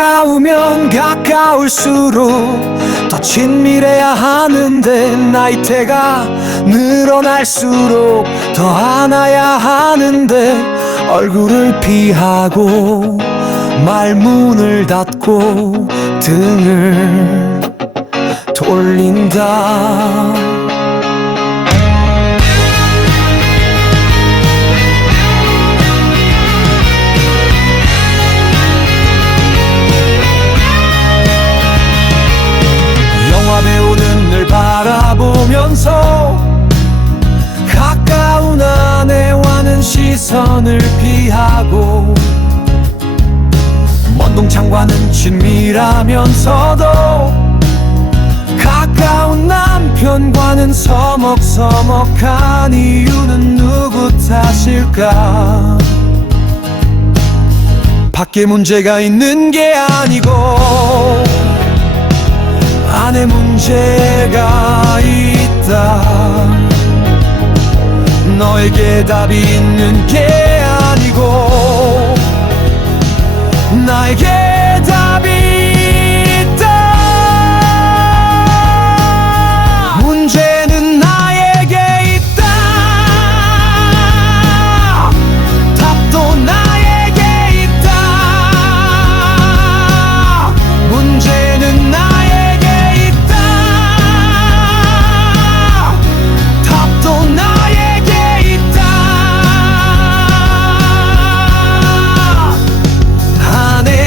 가까우면 가까울수록 더 친밀해야 하는데 나이대가 늘어날수록 더 안아야 하는데 얼굴을 피하고 말문을 닫고 등을 돌린다. 배우는 늘 바라보면서 가까운 아내와는 시선을 피하고 먼 동창과는 친밀하면서도 가까운 남편과는 서먹서먹한 이유는 누구 탓일까? 밖에 문제가 있는 게 아니고 안에 문제가 있다. 너에게 답이 있는 게 아니고 나에게 답이 있다. 문제는 나에게 있다. 답도 나에게 있다. 문제는 나에게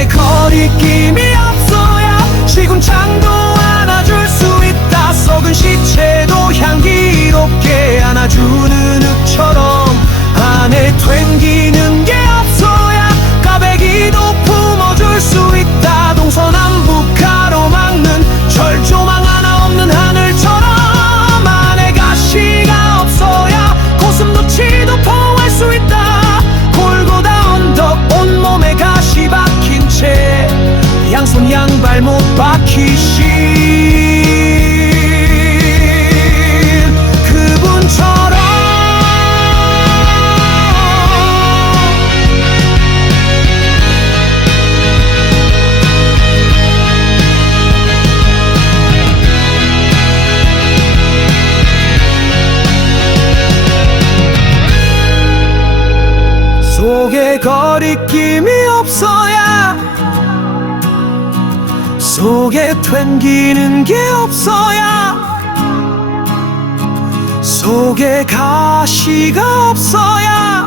거리낌이 없어야 시궁창도 안아줄 수 있다. 썩은 시체도 향기롭게 안아주는 흙처럼 안에 튕기는 게 없어야 까베기도 품어줄 수 있다. 동서남북 가로막는 철조망 하나 없는 하늘처럼 안에 가시가 없어야 고슴도치도 포할 수 있다. 골고다 언덕 온몸에 가시 박힌 채 양손 양발 못 박히신 그분처럼 속에 거리낌이 없어야 속에 튕기는 게 없어야 속에 가시가 없어야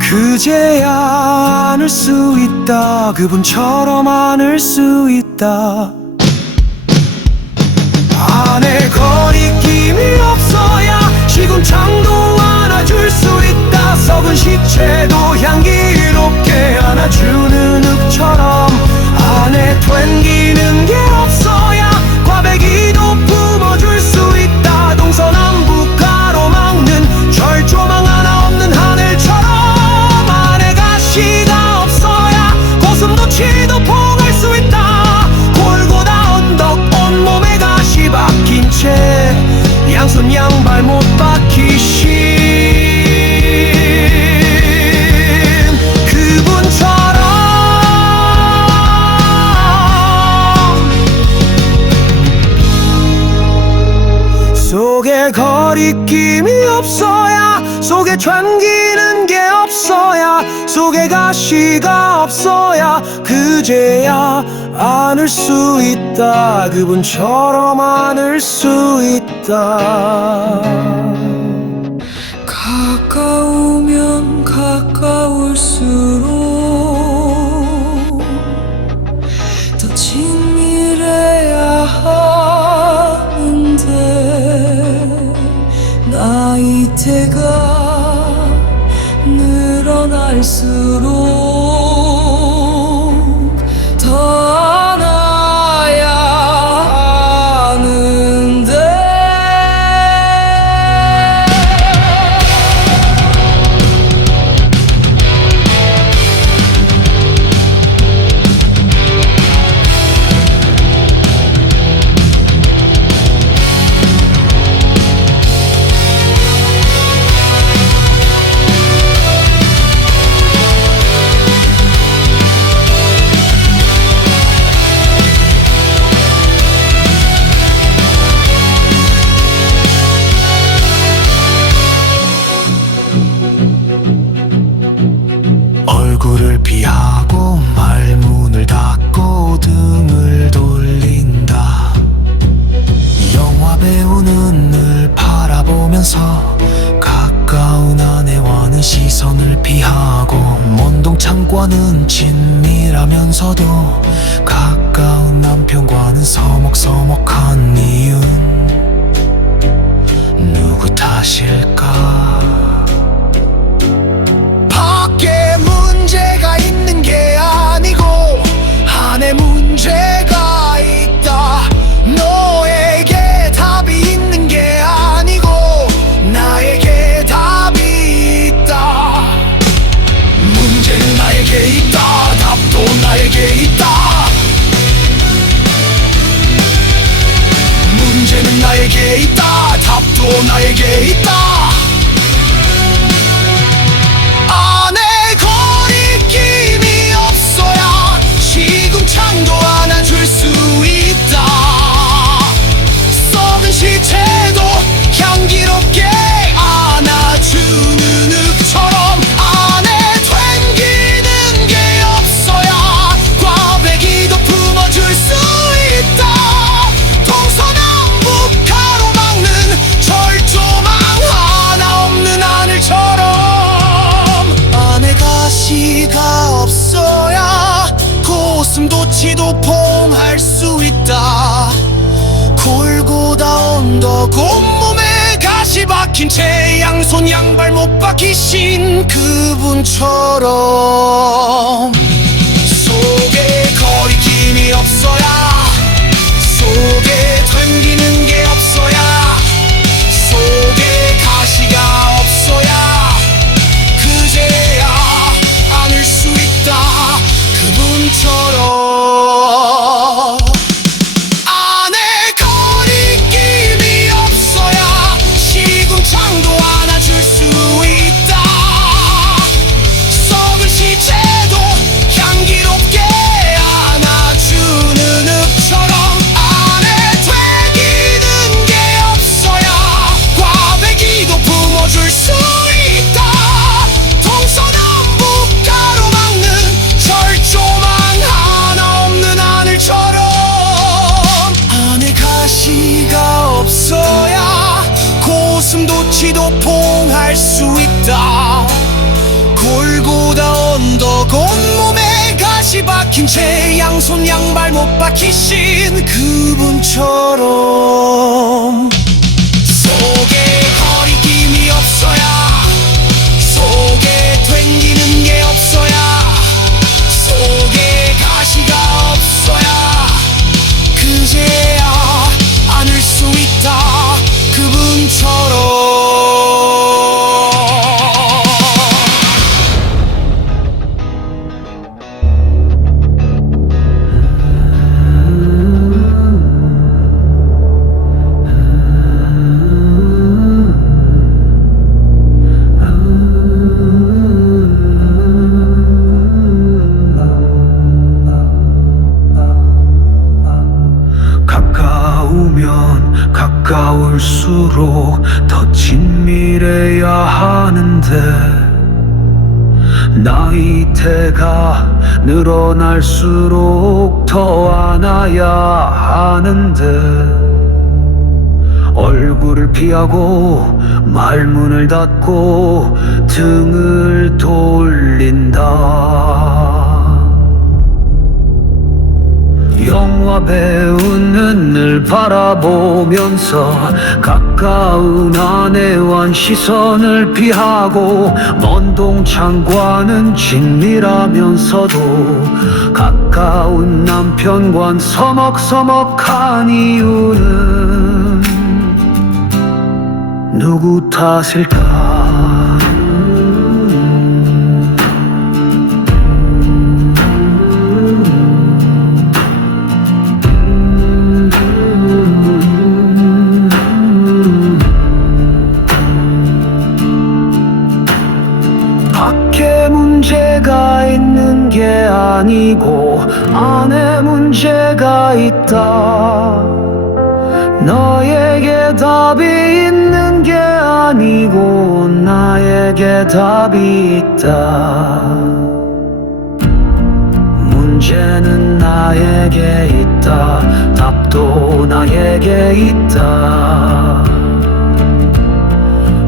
그제야 안을 수 있다. 그분처럼 안을 수 있다. 안에 거리낌이 없어야 시궁창도 안아줄 수 있다. 썩은 시체도 향기롭게 안아주는 흙처럼 안에 튕기는 게 없어야 꽈배기도 품어줄 수 있다. 동서남북 가로막는 철조망 하나 없는 하늘처럼 안에 가시가 없어야 고슴도치도 포갈 수 있다. 골고다 언덕 온몸에 가시 박힌 채 양손 양발 못 박히신 속에 거리낌이 없어야 속에 튕기는 게 없어야 속에 가시가 없어야 그제야 안을 수 있다. 그분처럼 안을 수 있다. 가까우면 가까울수록 더 친밀해야 나이대가 늘어날수록 더 안아야 하는데 알면서도 가까운 남편과는 서먹서먹한 이유는 누구 탓일까? 밖에 문제가 있는 게 아니고 안에 문제가 있다. 너에게 답이 있는 게 아니고 나에게 답이 있다. 문제는 나에게 있다. 답도 나에게 있다. 문제는 나에게 있다. 답도 나에게 있다. 안에 거리낌이 없어야 시궁창도 안아줄 수 있다. 썩은 시체도 향기롭게 안아주는 흙처럼 안에 튕기는 게 없어야 꽈배기도 품어줄 수 있다. 동서남북 가로막는 철조망 하나 없는 하늘처럼 안에 가시가 없어야 고슴도치도 봉할 수 있다. 골고다 언덕 온몸에 가시 박힌 채 양손 양발 못 박히신 그분처럼 속에 거리낌이 없어야 속에 튕기는 게 없어야 속에 가시가 없어야 그제야 안을 수 있다. 그분처럼 안에 거리낌이 없어야 시궁창도 안아줄 수 있다. 썩은 시체도 향기롭게 안아주는 흙처럼 안에 튕기는 게 없어야 꽈배기도 품어줄 수 있다. 동서남북 가로막는 철조망 하나 없는 하늘처럼 안에 가시가 없어야 고슴도치도 봉할 수 있다. 골고다 언덕 온몸에 가시 박힌 채 양손 양발 못 박히신 그분처럼 속에 거리낌이 없어야 속에 튕기는 게 없어야 속에 가시가 없어야 그제야 안을 수 있다. 그분처럼 가까우면 가까울수록 더 친밀해야 하는데 나이대가 늘어날수록 더 안아야 하는데 얼굴을 피하고 말문을 닫고 등을 돌린다. 영화 배우 눈을 바라보면서 가까운 아내와 시선을 피하고 먼 동창과는 친밀하면서도 가까운 남편과 서먹서먹한 이유는 누구 탓일까? 밖에 문제가 있는 게 아니고 안에 문제가 있다. 너에게 답이 있는 게 아니고 나에게 답이 있다. 문제는 나에게 있다. 답도 나에게 있다.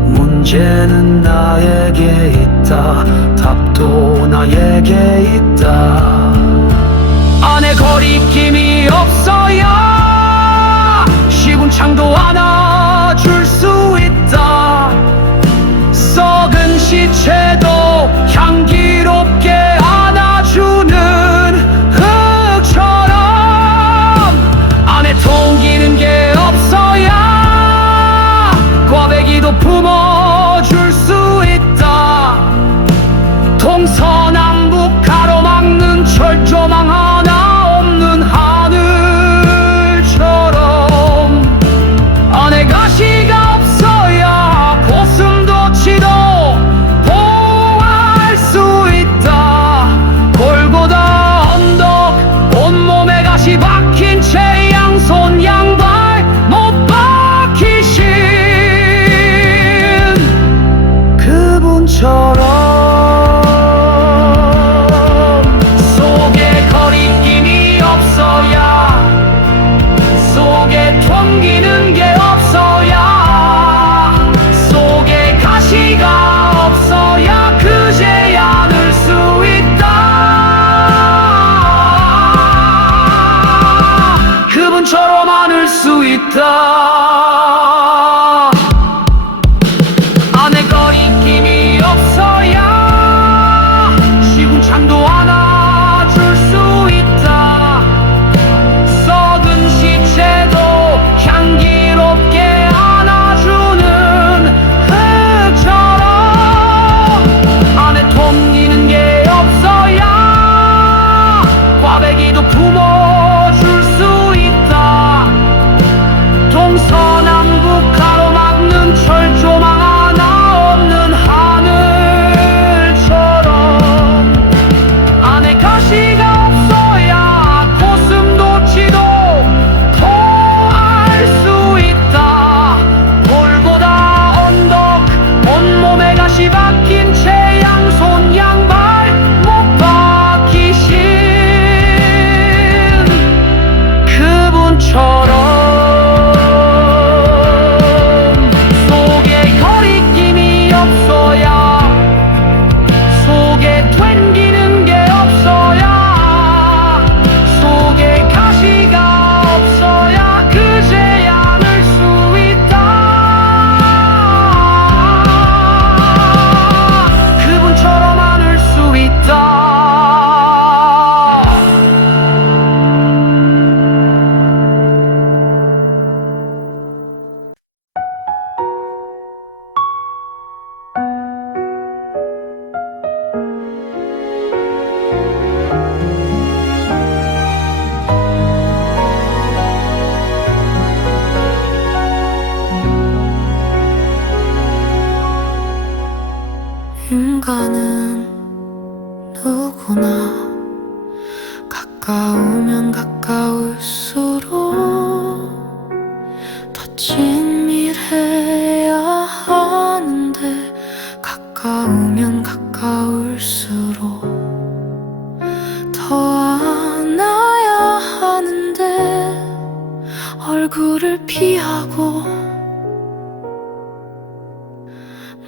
문제는 나에게 있다. 답도 나에게 있다. 안에 거리낌이 없어야 식은 창도 안아줄 수 있다. 썩은 시체도 향기롭게 안아주는 흙처럼 안에 통기는 게 없어야 꽈배기도 품어줄 수 있다. 동서남북 가로막는 철조망 하나 없는 하늘처럼 안에 가시가 없어야 고슴도치도 보호할 수 있다. 골고다 언덕 온몸에 가시 박힌 채 양손 양발 못 박히신 그분처럼 속에 거리낌이 없어야 속에 통기는 게 없어야 속에 가시가 없어야 그제 안을 수 있다. 그분처럼 안을 수 있다. 안에 거리낌이 없어야 식은 창도 안아줄 수 있다. 썩은 시체도 향기롭게 안아주는 흙처럼 안에 통기는 게 없어야 꽈배기도 품어줄 수 있다. 동서남북 가로막는 철조망 하나 없는 하늘처럼 안에 가시가 없어야 고슴도치도 토할 수 있다. 골고다 언덕 온몸에 가시 박힌 채 양손 양발 못 박히신 그분처럼 속에 거리낌이 없어야 속에 튕기는 게 없어야 속에 가시가 없어야 그제 안을 수 있다. 그분처럼 안을 수 있다. 인간은 누구나 가까우면 가까울수록 더 친밀해야 하는데 가까우면 가까울수록 더 안아야 하는데 얼굴을 피하고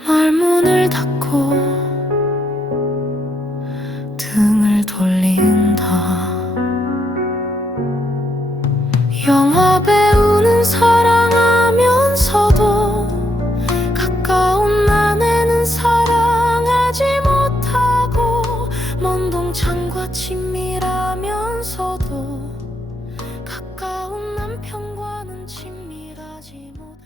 말문을 닫고 등을 돌린다. 영화 배우는 사랑하면서도 가까운 아내는 사랑하지 못하고 먼 동창과 친밀하면서도 가까운 남편과는 친밀하지 못하고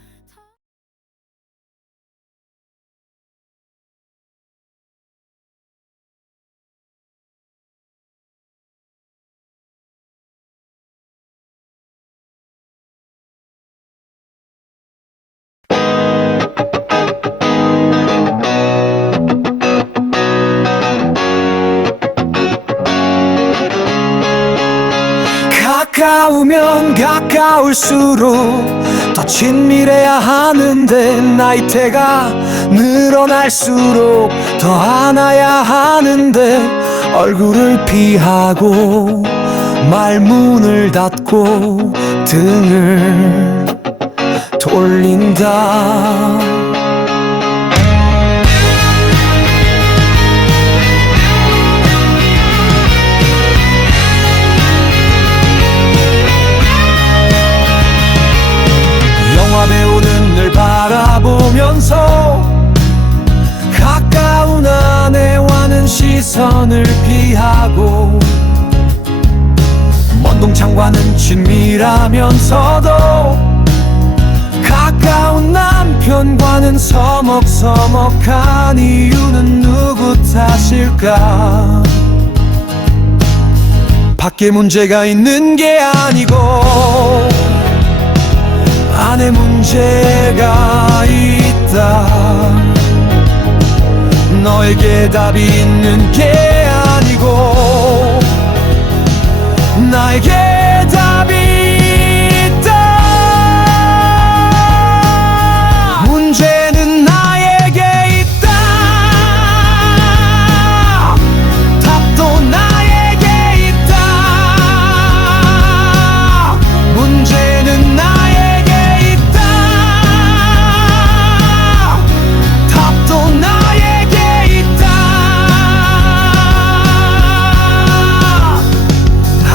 가까우면 가까울수록 더 친밀해야 하는데 나이대가 늘어날수록 더 안아야 하는데 얼굴을 피하고 말문을 닫고 등을 돌린다. 시선을 피하고 먼 동창과는 친밀하면서도 가까운 남편과는 서먹서먹한 이유는 누구 탓일까? 밖에 문제가 있는 게 아니고 안에 문제가 있다. 너에게 답이 있는 게 아니고 나에게 답이 있다. 문제는 나에게 있다. 답도 나에게 있다. 문제는 나에게 있다. 답도 나에게 있다.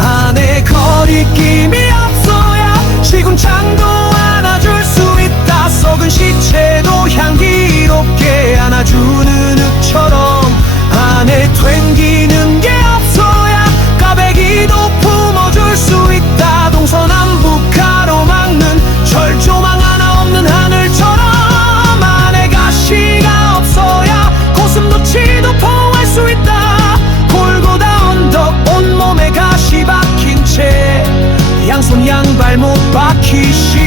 안에 거리낌이 없어야 시궁창도 안아줄 수 있다. 썩은 시체도 향기롭게 안아주는 흙처럼 안에 튕기는 게 없어야 까베기도 품어줄 수 있다. 동서남북 가로막는 철조망 하나 없는 하늘처럼 안에 가시가 없어야 고슴도치도 포할 수 있다. 골고다 언덕 온몸에 가시 박힌 채 양손 양발 못 박히신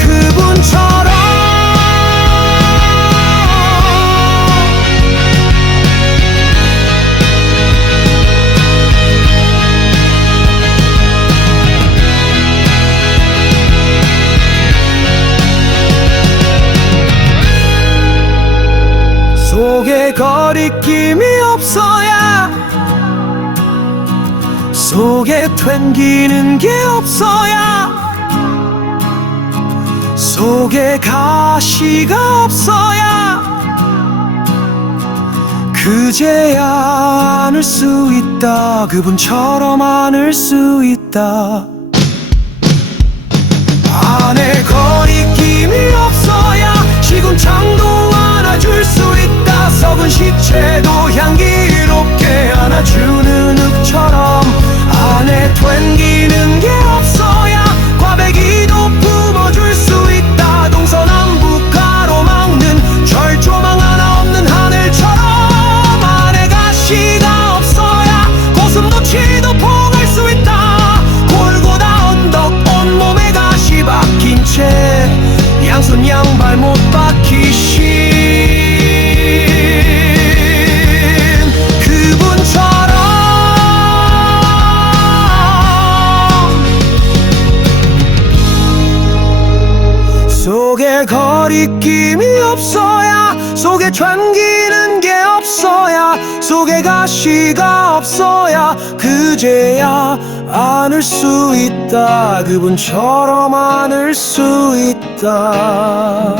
그분처럼 속에 거리낌이 없어야 속에 튕기는 게 없어야 속에 가시가 없어야 그제야 안을 수 있다. 그분처럼 안을 수 있다. 안에 거리낌이 없어야 시궁창도 안아줄 수 있다. 썩은 시체도 향기롭게 안아주는 흙처럼 안에 튕기는 게 없어야 꽈배기도 품어줄 수 있다. 동서남북 가로막는 철조망 하나 없는 하늘처럼 안에 가시가 없어야 고슴도치도 포갈 수 있다. 골고다 언덕 온몸에 가시 박힌 채 양손 양발 못 박히신 그분처럼 속에 거리낌이 없어야 속에 튕기는 게 없어야 속에 가시가 없어야 그제야 안을 수 있다. 그분처럼 안을 수 있다.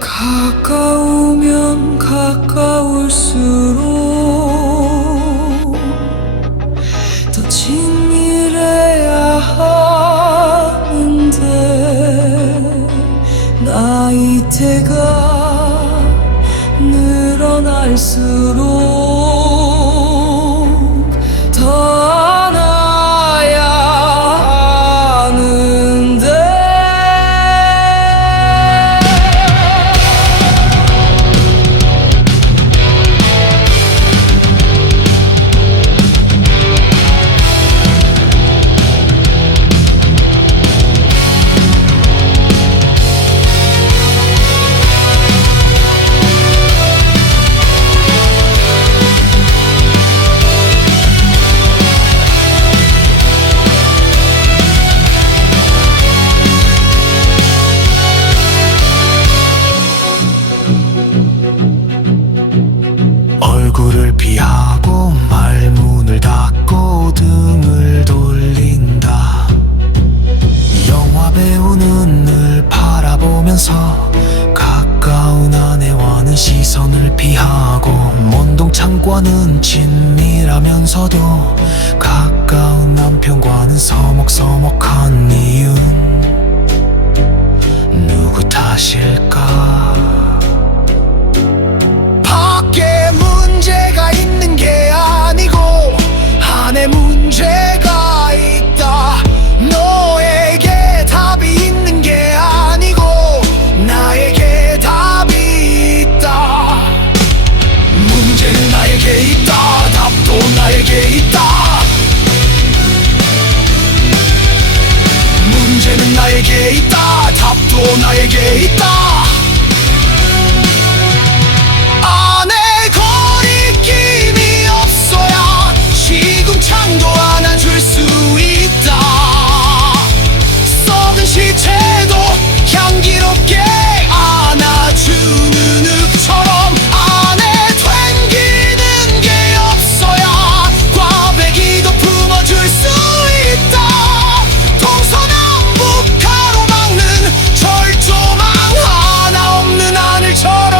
가까우면 가까울수록 더 친밀해야 하는데 나이대가 늘어날수록 더 안아야 하는데 얼굴을 피하고 말문을 닫고 등을 돌린다. 영화 배우는 늘 바라보면서 가까운 아내와는 시선을 피하고 먼 동창과는 친밀하면서도 가까운 남편과는 서먹서먹한 이유는 누구 탓일까? 나에게 있다. 답도 나에게 있다. 안에 거리낌이 없어야 시궁창도 안아줄 수 있다. 썩은 시체도 향기롭게 안아주는 흙처럼 안에 튕기는 게 없어야 꽈배기도 품어줄 수 있다. 동서남북 가로막는 철조망 하나 없는 하늘처럼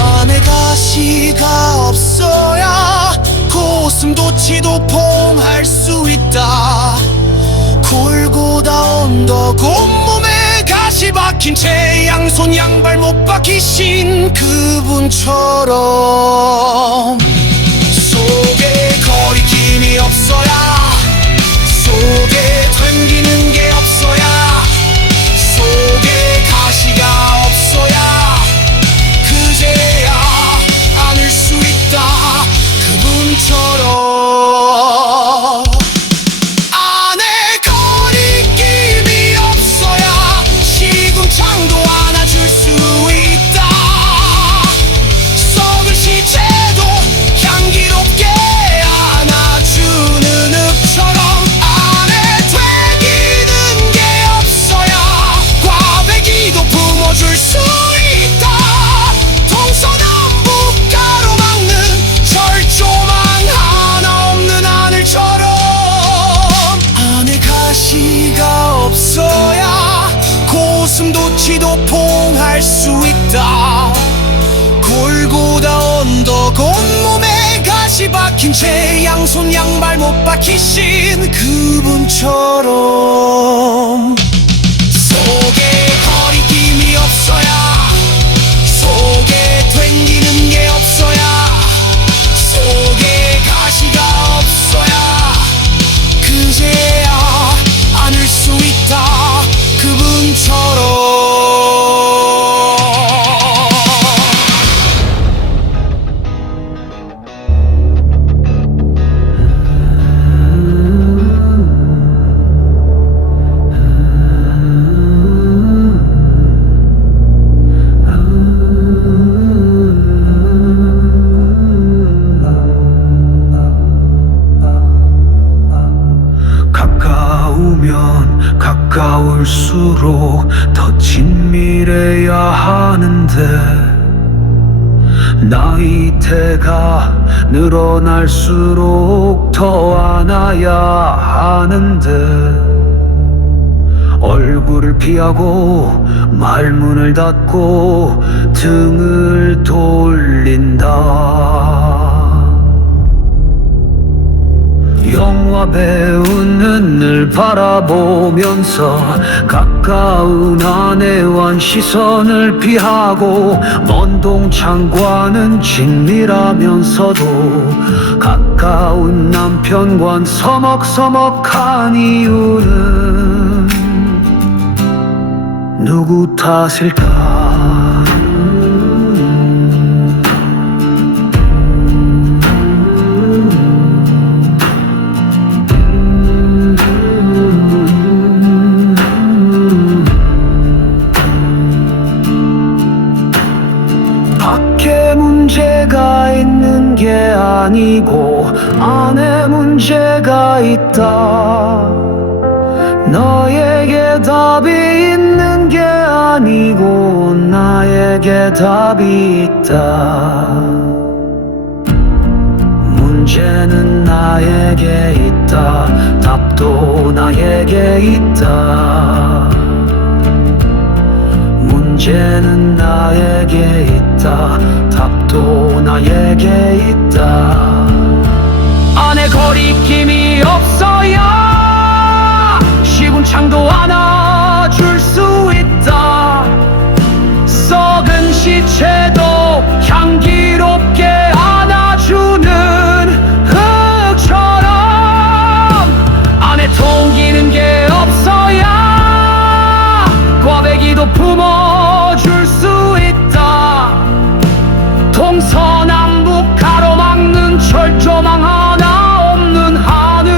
안에 가시가 없어야 고슴도치도 봉할 수 있다. 골고다 언덕 온몸에 가시 박힌 채 양손 양발 못 박히신 그분처럼 속에 거리낌이 없어야 속에 튕기는 게 없어야 속에 가시가 없어야 그제야 안을 수 있다. 그분처럼 안에 거리낌이 없어야 시궁창도 안아줄 수 있다. 썩은 시체도 향기롭게 안아주는 흙처럼 안에 되기는 게 없어야 꽈배기도 품어줄 수 있다. 동서남북 가로막는 철조망 하나 없는 하늘처럼 안에 가시가 없어야 고슴도치도 봉할 수 있다. 골고다 언덕 온몸에 가시 박힌 채 양손 양발 못 박히신 그분처럼 속에 거리낌이 없어야 속에 튕기는 게 없어야 속에 가시가 없어야 그제야 안을 수 있다. 그분처럼 가까우면 가까울수록 더 친밀해야 하는데 나이대가 늘어날수록 더 안아야 하는데 얼굴을 피하고 말문을 닫고 등을 돌린다. 영화 배우 눈을 바라보면서 가까운 아내와 시선을 피하고 먼 동창과는 친밀하면서도 가까운 남편과 서먹서먹한 이유는 누구 탓일까? 밖에 문제가 있는 게 아니고 안에 문제가 있다. 너에게 답이 있는 게 아니고 나에게 답이 있다. 문제는 나에게 있다. 답도 나에게 있다. 문제는 나에게 있다. 답도 나에게 있다. 안에 거리낌이 없어야 시궁창도 안아줄 수 있다. 썩은 시체도 향기롭게 안아주는 흙처럼 안에 통기는 게 없어야 꽈배기도 품어줄 수 있다. 동서남북 가로막는 철조망 하나 없는 하늘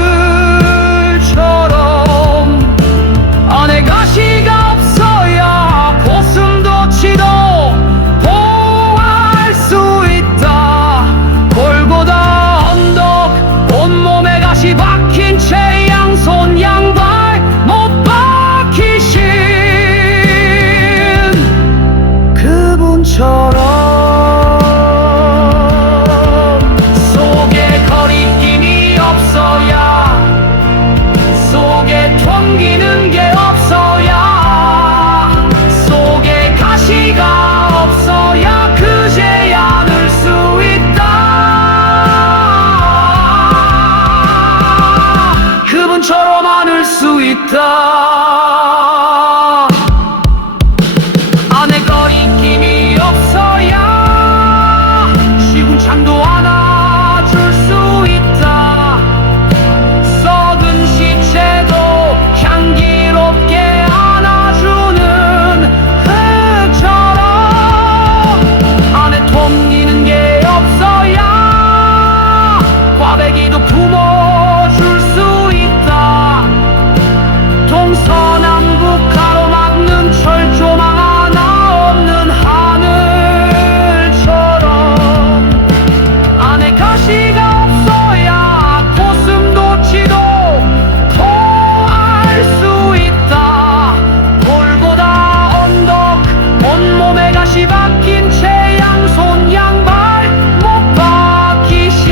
있다. 안에 거리낌이 없어야 시궁창도 안아줄 수 있다. 썩은 시체도 향기롭게 안아주는 흙처럼 안에 톱니는 게 없어야 꽈배기도 품어줄 수 있다. 동서남북 가로막는 철조망 하나 없는 하늘처럼 안에 가시가 없어야 고슴도치도 토할 수 있다. 돌보다 언덕 온몸에 가시 박힌 채 양손 양발 못 박히신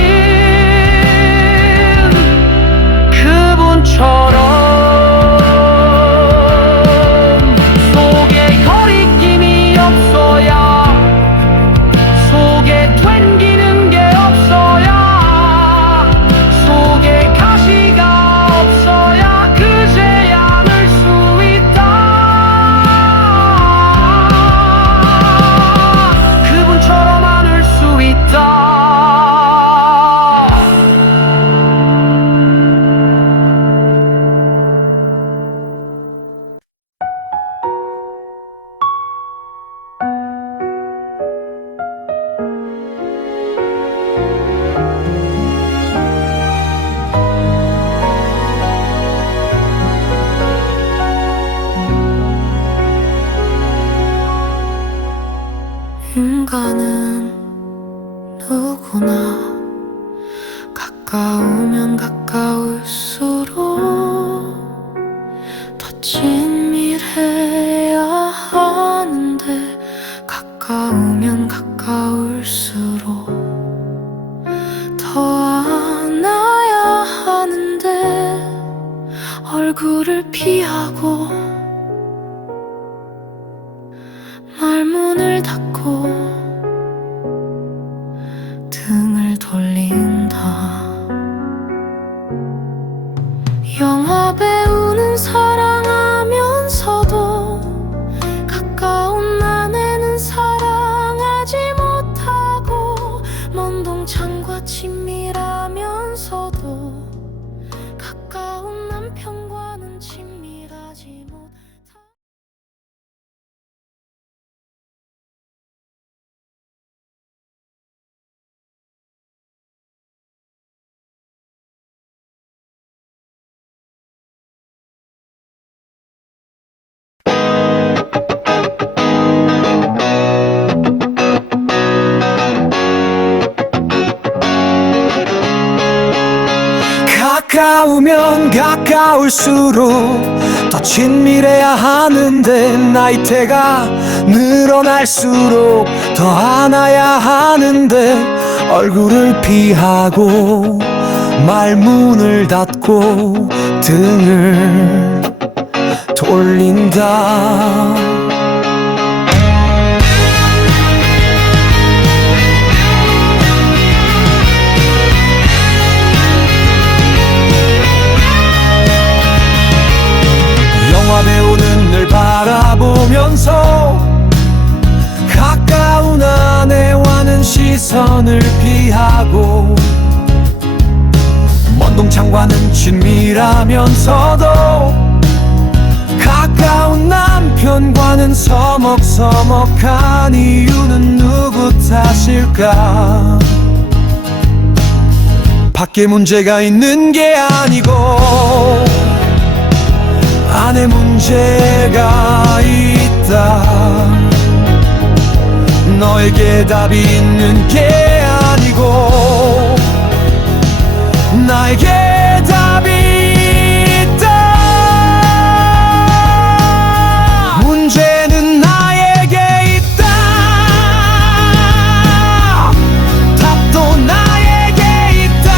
그분처럼 속에 거리낌이 없어야 속에 튕기는 게 없어야 속에 가시가 없어야 그제야 안을 수 있다. 그분처럼 안을 수 있다. 인간은 누구나 가까우면 가까울수록 더 친밀해야 하는데 가까우면 가까울수록 더 안아야 하는데 얼굴을 피하고 말문을 닫고 등을 돌린다. 영화 배우는 사랑하면서도 가까운 아내는 사랑하지 못하고 먼 동창과 친밀하면서도 가까운 남편과는 친밀하지 못하고 가까우면 가까울수록 더 친밀해야 하는데 나이테가 늘어날수록 더 안아야 하는데 얼굴을 피하고 말문을 닫고 등을 돌린다. 영화 배우는 늘 바라보면서 가까운 아내와는 시선을 피하고 먼 동창과는 친밀하면서도 가까운 남편과는 서먹서먹한 이유는 누구 탓일까? 밖에 문제가 있는 게 아니고 안에 문제가 있다. 너에게 답이 있는 게 아니고 나에게 답이 있다. 문제는 나에게 있다. 답도 나에게 있다.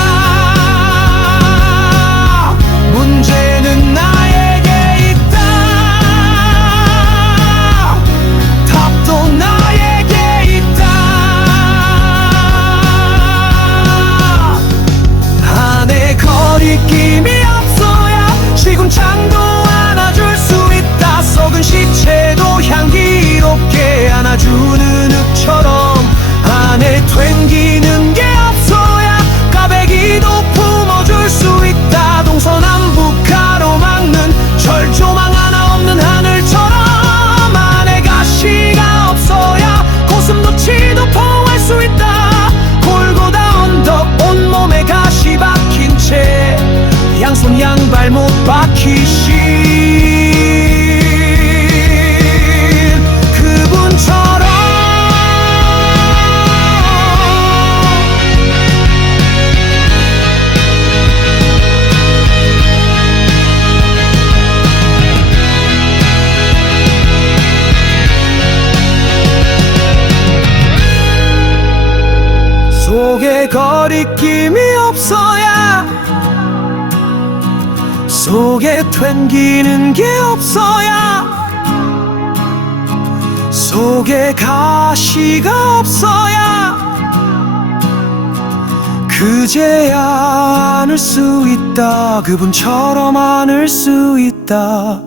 문제는 나에게 있다. 답도 나에게 있다. 안에 박히신 그분처럼 속에 거리낌이 없어야 속에 튕기는 게 없어야 속에 가시가 없어야 그제야 안을 수 있다 그분처럼 안을 수 있다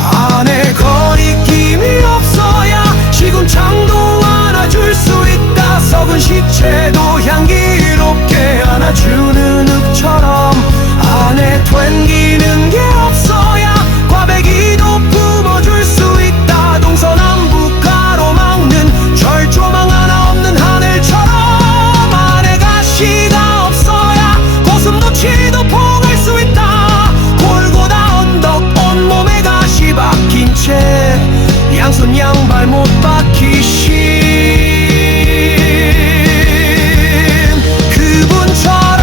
안에 거리낌이 없어야 식은 창도 안아줄 수 있다 썩은 시체도 향기롭게 안아주는 흙처럼 안에 튕기는 게 없어야 꽈배기도 품어줄 수 있다 동서남북 가로막는 절조망 하나 없는 하늘처럼 안에 가시가 없어야 고슴도치도 포갈 수 있다 골고다 언덕 온몸에 가시 박힌 채 양손 양발 못 박히신 그분처럼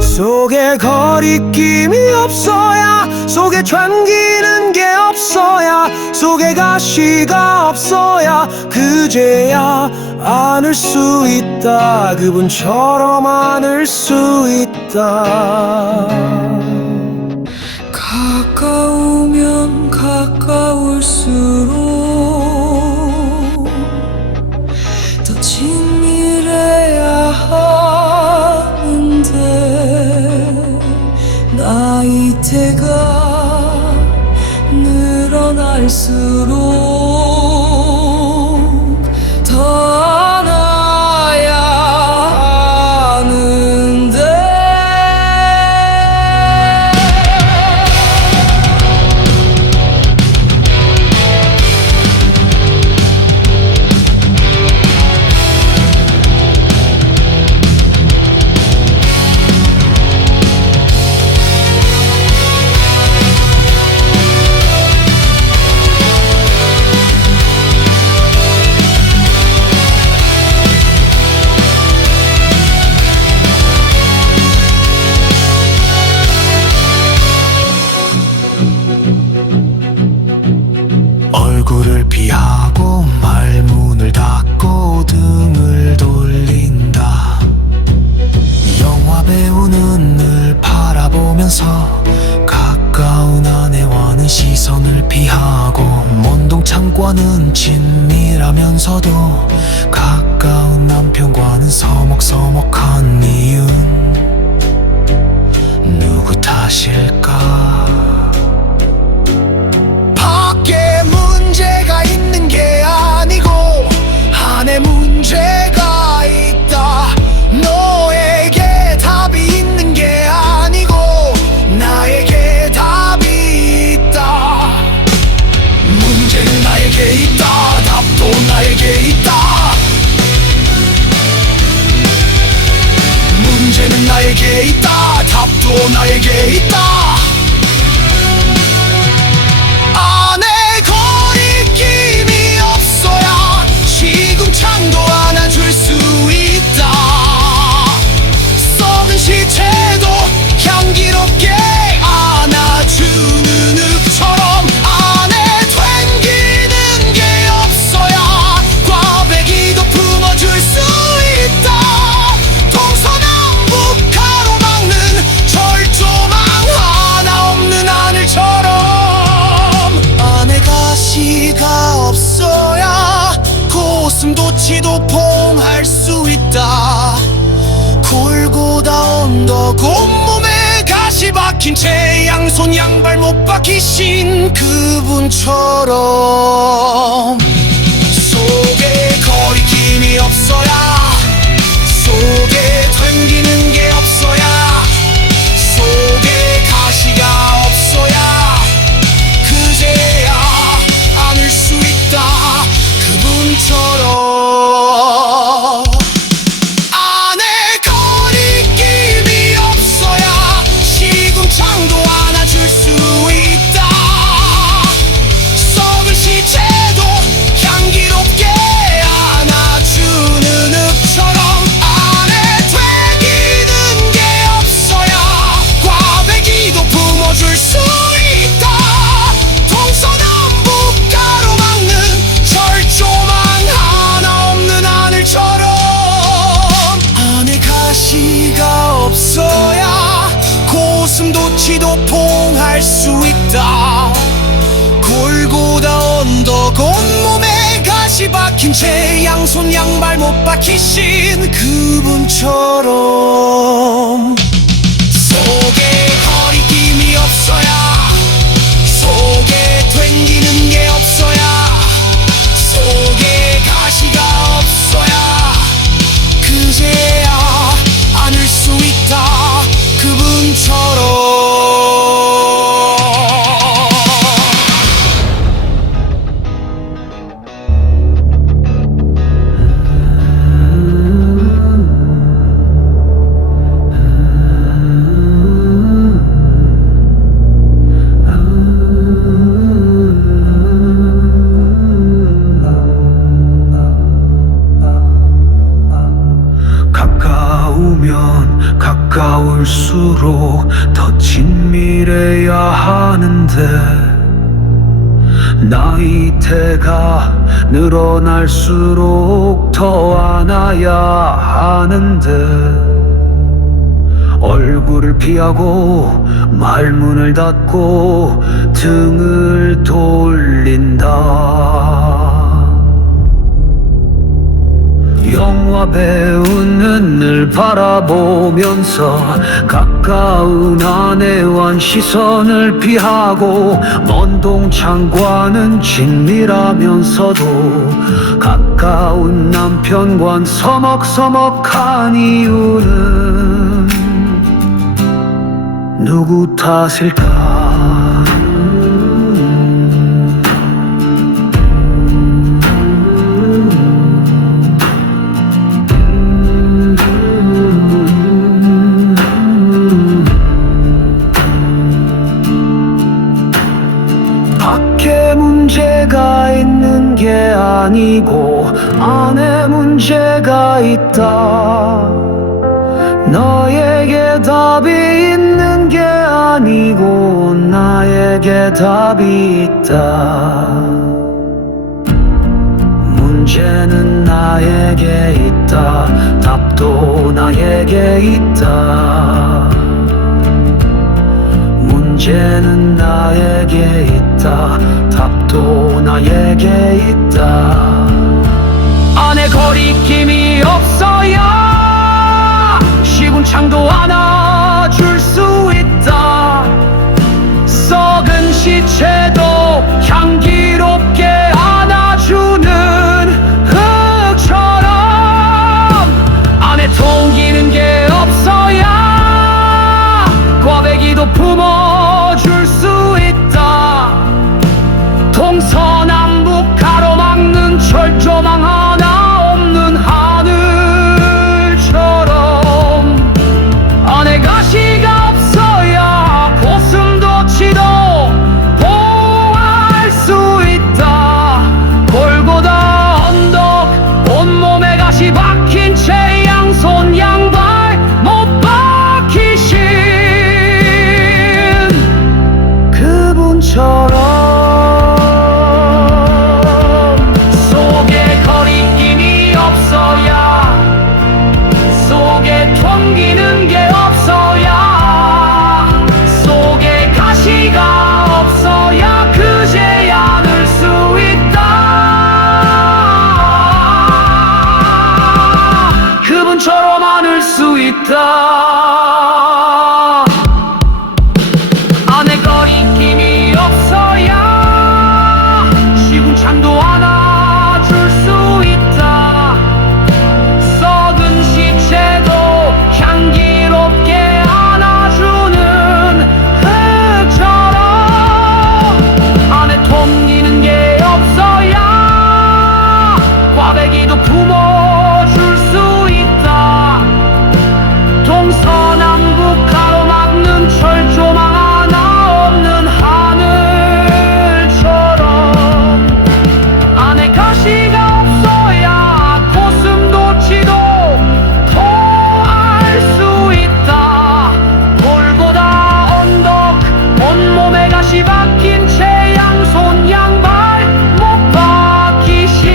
속에 거리낌이 없어야 속에 튕기는 게 없어야 속에 가시가 없어야 그제야 안을 수 있다 그분처럼 안을 수 있다 가까우면 가까울수록 더 친밀해야 하는데 나이대가 늘어날수록 더 안아야 하는데 얼굴을 피하고 말문을 닫고 등을 돌린다 영화 배우는 늘 바라보면서 가까운 아내와는 시선을 피하고 먼동창과는 친밀하면서도 가까운 남편과는 서먹서먹한 이유는 누구 탓일까 밖에 문제가 있는 게 아니고 안에 문제가 있다 너에게 답이 있는 게 아니고 나에게 답이 있다 문제는 나에게 있다 답도 나에게 있다 문제는 나에게 있다 답도 나에게 있다 안에 거리낌이 없어야 시궁창도 안아줄 수 있다 썩은 시체도 향기롭게 안아주는 흙처럼 안에 튕기는 게 없어야 꽈배기도 품어줄 수 있다 동서남북 가로막는 절조망 하나 없는 하늘처럼 안에 가시가 없어야 고슴도치도 포옹할 수 있다 골고다 언덕 온몸에 가시 박힌 채 양손 양발 못 박히신 그분처럼 속에 거리낌이 없어야 속에 튕기는 게 없어야 속에 가시가 없어야 그제야 안을 수 있다 그분처럼 도치도 포옹할 수 있다. 골고다 언덕 온몸에 가시 박힌 채 양손 양발 못 박히신 그분처럼 속에 거리낌이 없어야, 속에 튕기는 게 없어야, 속에 가시가 없어야 그제야 안을 수 있다. 그분처럼 가까우면 가까울수록 더 친밀해야 하는데, 나이대가 늘어날수록 더 안아야 하는데, 얼굴을 피하고 말문을 닫고 등을 돌린다. 영화 배우 눈을 바라보면서 가까운 아내와 시선을 피하고, 먼 동창과는 친밀하면서도 가까운 남편과 서먹서먹한 이유는 누구 탓일까? 밖에 문제가 있는 게 아니고 안에 문제가 있다. 너에게 답이 있는 게 아니고 나에게 답이 있다. 문제는 나에게 있다. 답도 나에게 있다. 문제는 나에게 있다. 답도 나에게 있다. 안에 거리낌이 없어야 식은 창도 안아줄 수 있다. 썩은 시체도 향기롭게 안아주는 흙처럼 안에 통기는 게 없어야 꽈배기도 품어줄 수 있다. 동서남북 가로막는 철조망 하나 없는 하늘처럼 안에 가시가 없어야 고슴도치도 보호할 수 있다. 골고다 언덕 온몸에 가시 박힌 채 양손 양발 못 박히신 그분처럼 속에 거리낌이 없어야, 속에 튕기는 게 없어야, 속에 가시가 없어야 그제야 안을 수 있다. 그분처럼 안을 수 있다. 안에 거리낌이 없어야 식은 창도 안아줄 수 있다. 썩은 시체도 향기롭게 안아주는 흙처럼 안에 통기는 게 없어야 꽈배기도 품어줄 수 있다. 동서남북 가로막는 철조망 하나 없는 하늘처럼 안에 가시가 없어야 고슴도치도 토할 수 있다. 골고다 언덕 온몸에 가시 박힌 채 양손 양발 못 박히신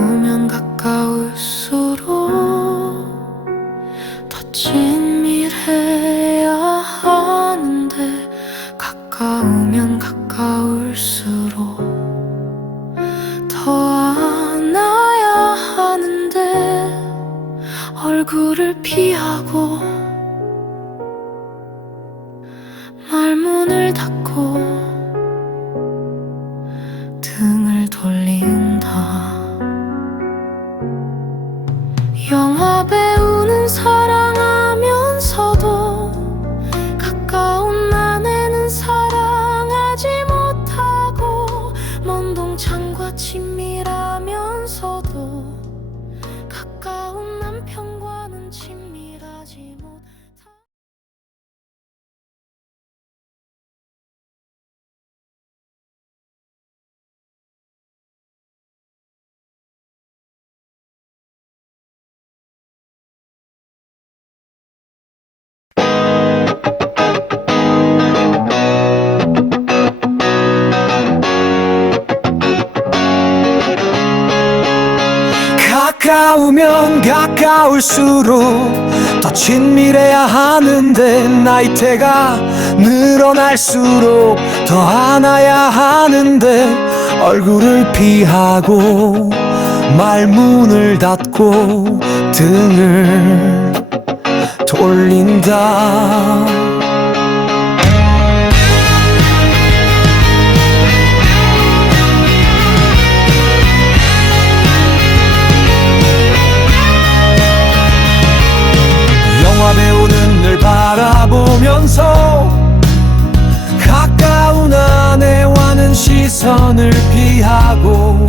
가까우면 가까울수록 더 친밀해야 하는데 가까우면 가까울수록 더 안아야 하는데 얼굴을 피하고 말문을 닫고 등을 돌린다. 영화 배우는 사랑하면서도 가까운 아내는 사랑하지 못하고 먼 동창과 친밀하면서도 가까운 남편과는 친밀하지 못하고 가까우면 가까울수록 더 친밀해야 하는데 나이대가 늘어날수록 더 안아야 하는데 얼굴을 피하고 말문을 닫고 등을 돌린다. 영화 배우는 늘 바라보면서 가까운 아내와는 시선을 피하고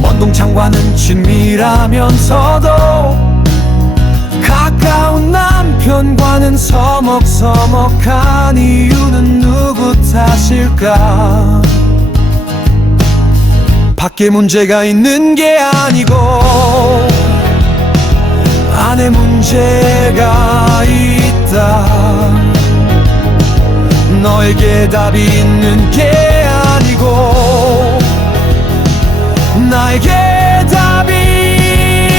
먼 동창과는 친밀하면서도 가까운 남편과는 서먹서먹한 이유는 누구 탓일까? 밖에 문제가 있는 게 아니고 안에 문제가 있다. 너에게 답이 있는 게 아니고 나에게 답이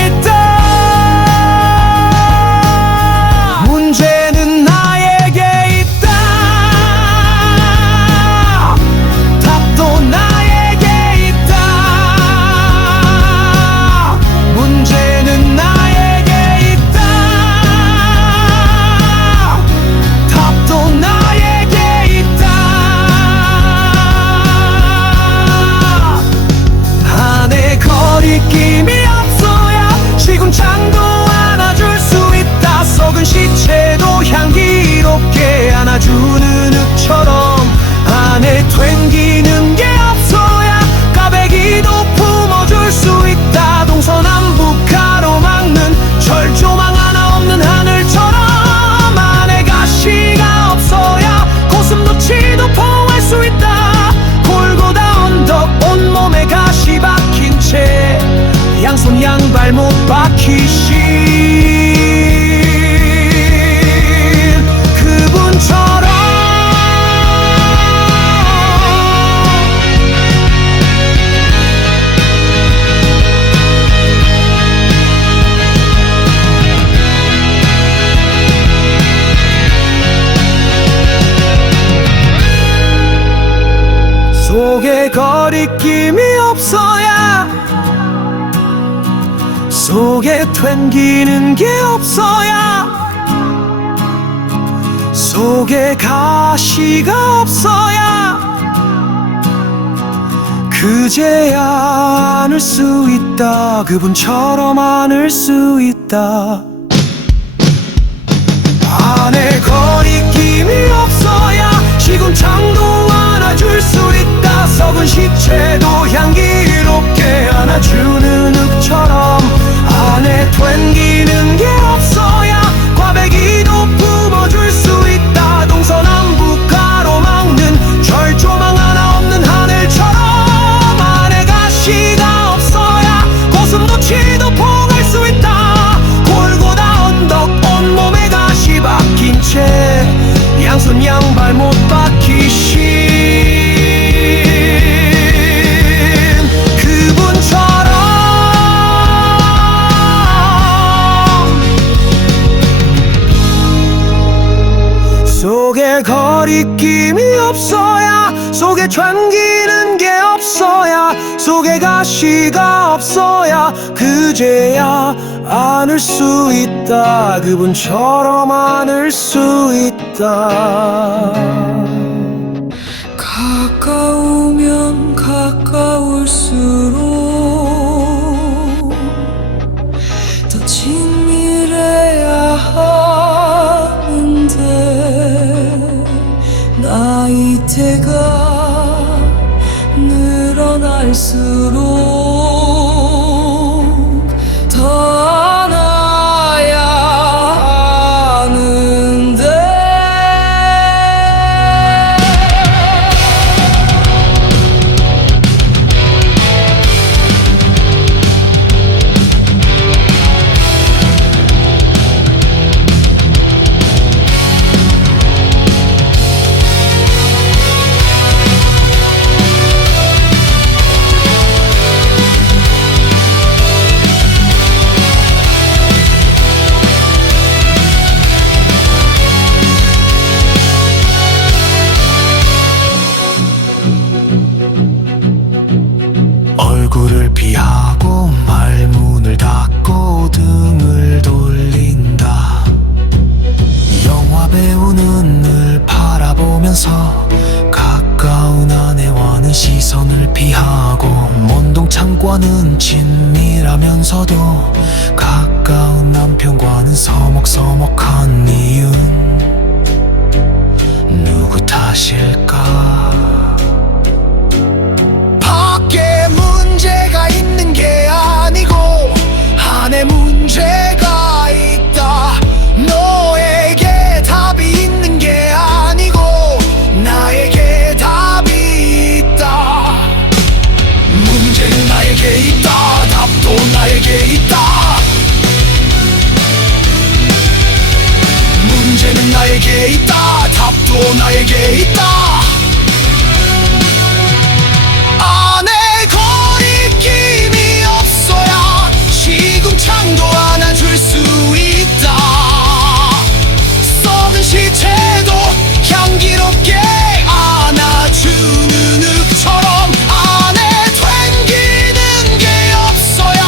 있다. 문제는 나에게 있다. 답도 나에게 있다. 문제는 나에게 있다. 답도 나에게 있다. 안에 거리낌이 없어야 시궁창도 안아줄 수 있다. 썩은 시체도 향기롭게 안아주는 흙처럼 안에 튕기는 게 없어야 까베기도 품어줄 수 있다. 동서남북 가로막는 철조망 하나 없는 하늘처럼 안에 가시가 없어야 고슴도치도 포할 수 있다. 골고다 언덕 온몸에 가시 박힌 채 양손 양발 못 박히신 그분처럼 속에 거리낌이 없어야 속에 튕기는 게 없어야 속에 가시가 없어야 그제야 안을 수 있다. 그분처럼 안을 수 있다. 안에 거리낌이 없어야 시궁창도 안아줄 수 있다. 썩은 시체도 향기롭게 안아주는 흙처럼 안에 튕기는 게 없어야 과배기도 품어줄 수 있다. 동서남북 가로막는 철조망 하나 없는 하늘처럼 안에 가시가 없어야 고슴도치도 포갈 수 있다. 골고다 언덕 온몸에 가시 박힌 채 양손 양발 못 박히신 그분처럼 안에 거리낌이 없어야, 속에 잠기는 게 없어야, 속에 가시가 없어야, 그제야 안을 수 있다. 그분처럼 안을 수 있다. 가까우면 가까울수록 더 친밀해야 하는데, 나이대가 늘어날수록 더 안아야 하는데. 얼굴을 피하고 말문을 닫고 등을 돌린다. 영화 배우는 늘 바라보면서 가까운 아내와는 시선을 피하고, 먼동창과는 친밀하면서도 가까운 남편과는 서먹서먹한 이유는 누구 탓일까? 밖에 문제가 있는 게 아니고 안에 문제가 있다. 너에게 답이 있는 게 아니고 나에게 답이 있다. 문제는 나에게 있다. 답도 나에게 있다. 문제는 나에게 있다. 답도 나에게 있다. 안에 거리낌이 없어야 시궁창도 안아줄 수 있다. 썩은 시체도 향기롭게 안아주는 흙처럼, 안에 튕기는 게 없어야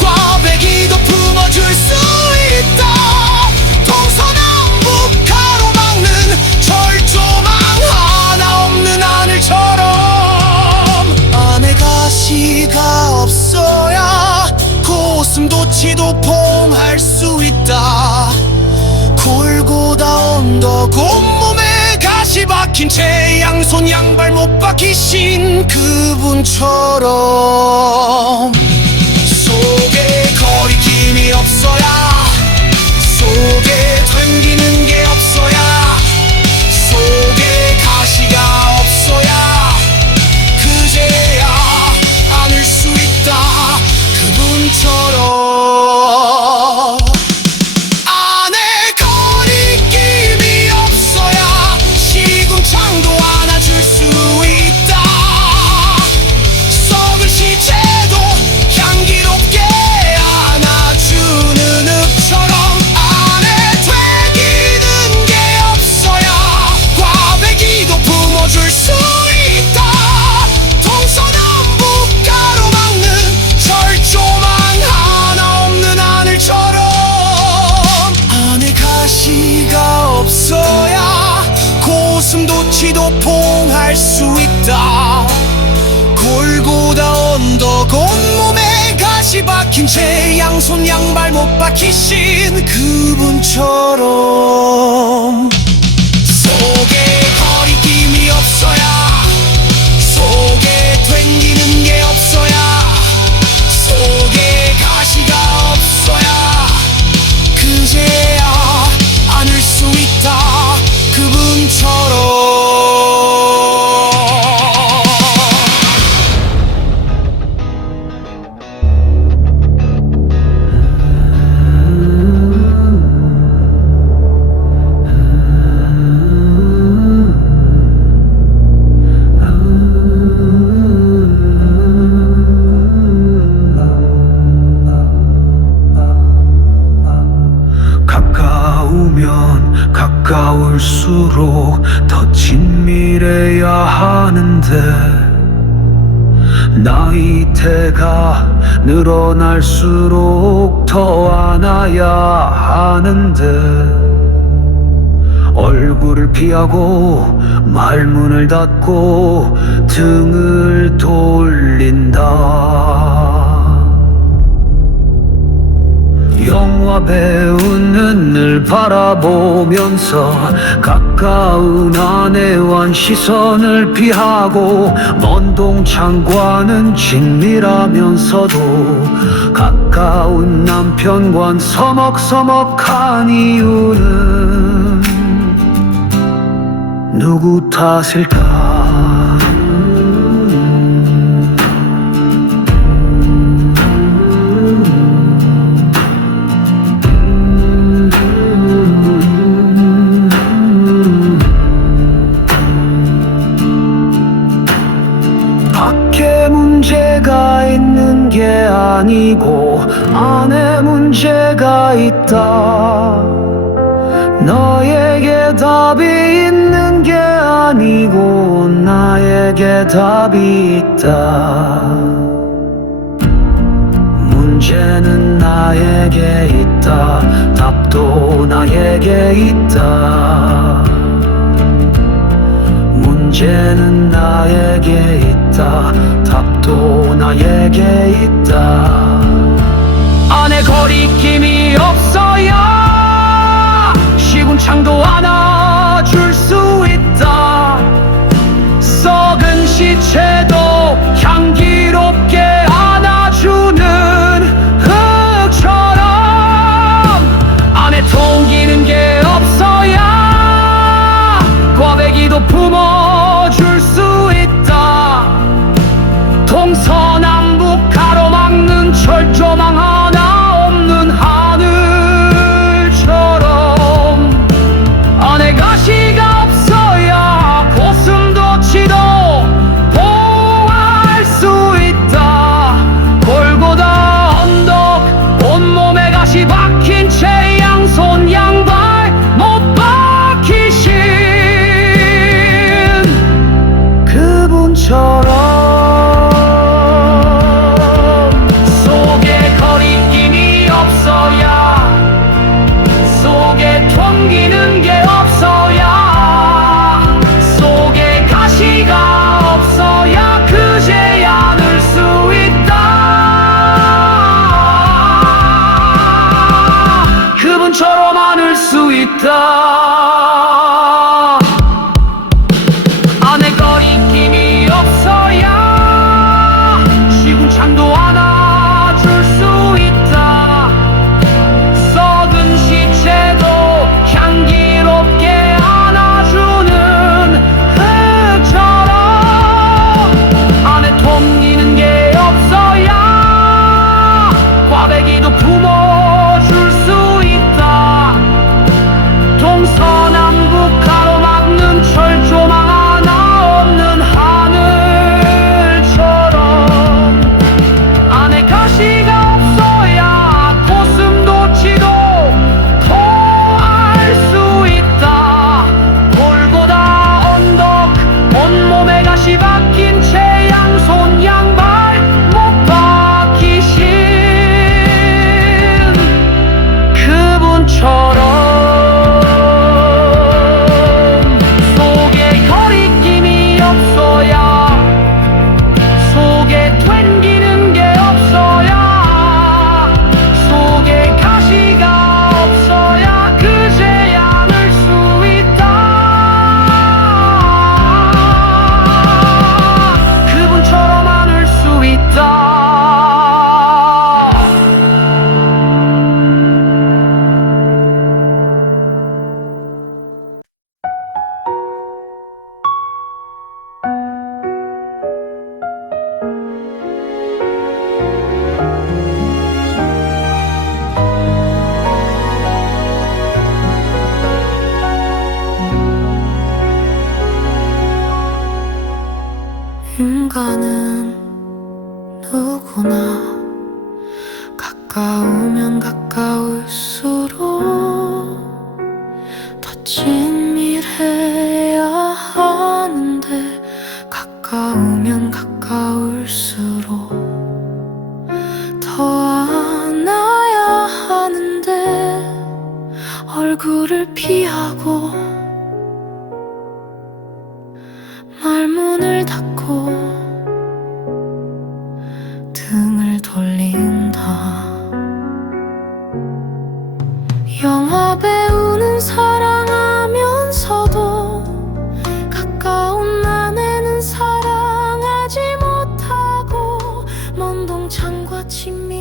꽈배기도 품어줄 수 있다. 동서남북 가로막는 철조망 하나 없는 하늘처럼, 안에 가시가 없어야 고슴도치도 봉할 수 있다. 골고다 언덕 온몸에 가시 박힌 채 양손 양발 못 박히신 그분처럼, 속에 거리낌이 없어야, 속에 튕기는 게 없어야, 속에 가시가 없어야, 그제야 안을 수 있다. 그분처럼 안에 거리낌이 없어야 시궁창도 안아줄 수 있다. 썩은 시체도 향기롭게 안아주는 흙처럼, 안에 되기는 게 없어야 꽈배기도 품어줄 수 있다. 동서남북 가로막는 철조망 하나 없는 하늘처럼, 안에 가시가 없어야 고슴도치도 봉할 수 있다. 골고다 언덕 온몸에 가시 박힌 채 양손 양발 못 박히신 그분처럼, 속에 거리낌이 없어야, 속에 튕기는 게 없어야, 속에 가시가 없어야, 그제야 안을 수 있다. 그분처럼 가까울수록 더 친밀해야 하는데 나이대가 늘어날수록 더 안아야 하는데 얼굴을 피하고 말문을 닫고 등을 돌린다. 영화 배우 눈을 바라보면서 가까운 아내와 시선을 피하고 먼 동창과는 친밀하면서도 가까운 남편과 서먹서먹한 이유는 누구 탓일까? 밖에 문제가 있는 게 아니고 안에 문제가 있다. 너에게 답이 있는 게 아니고 나에게 답이 있다. 문제는 나에게 있다. 답도 나에게 있다. 문제는 나에게 있다. 답도 나에게 있다. 안에 거리낌이 없어야 시궁창도 안아줄 수 있다. 썩은 시체도 향기롭게 안아주는 흙처럼 안에 통기는 게 없어야 꽈배기도 품어줄 수 있다. 동서남북 가로막는 철조망 하나 없는 하늘처럼 안에 가시가 없어야 고슴도치도 보호할 수 있다. 골고다 언덕 온몸에 가시 박힌 채 양손 양발 못 박히신 그분처럼 속에 거리낌이 없어야 속에 통기는 게 없어야 속에 가시가 없어야 그제 않을 수 있다. 그분처럼 안을 수 있다. 안에 거리낌이 없어야 시궁창도 안아줄 수 있다. 썩은 시체도 향기롭게 안아주는 흙처럼 안에 통기는 게 없어야 꽈배기도 품어줄 수 있다. 동서남북 가로막는 철조망 하나 없는 하늘처럼 안에 가시가 없어야 고슴도치도 토할 수 있다. 골고다 언덕 온몸에 가시 박힌 채 양손 양발 못 박히신 그분처럼 속에 거리낌이 없어야 속에 튕기는 게 없어야 속에 가시가 없어야 그제 않을 수 있다. 그분처럼 안을 수 있다. 인간은 누구나 가까우면 가까울수록 더 친 얼굴을 피하고 말문을 닫고 등을 돌린다. 영화 배우는 사랑하면서도 가까운 아내는 사랑하지 못하고 먼 동창과 친밀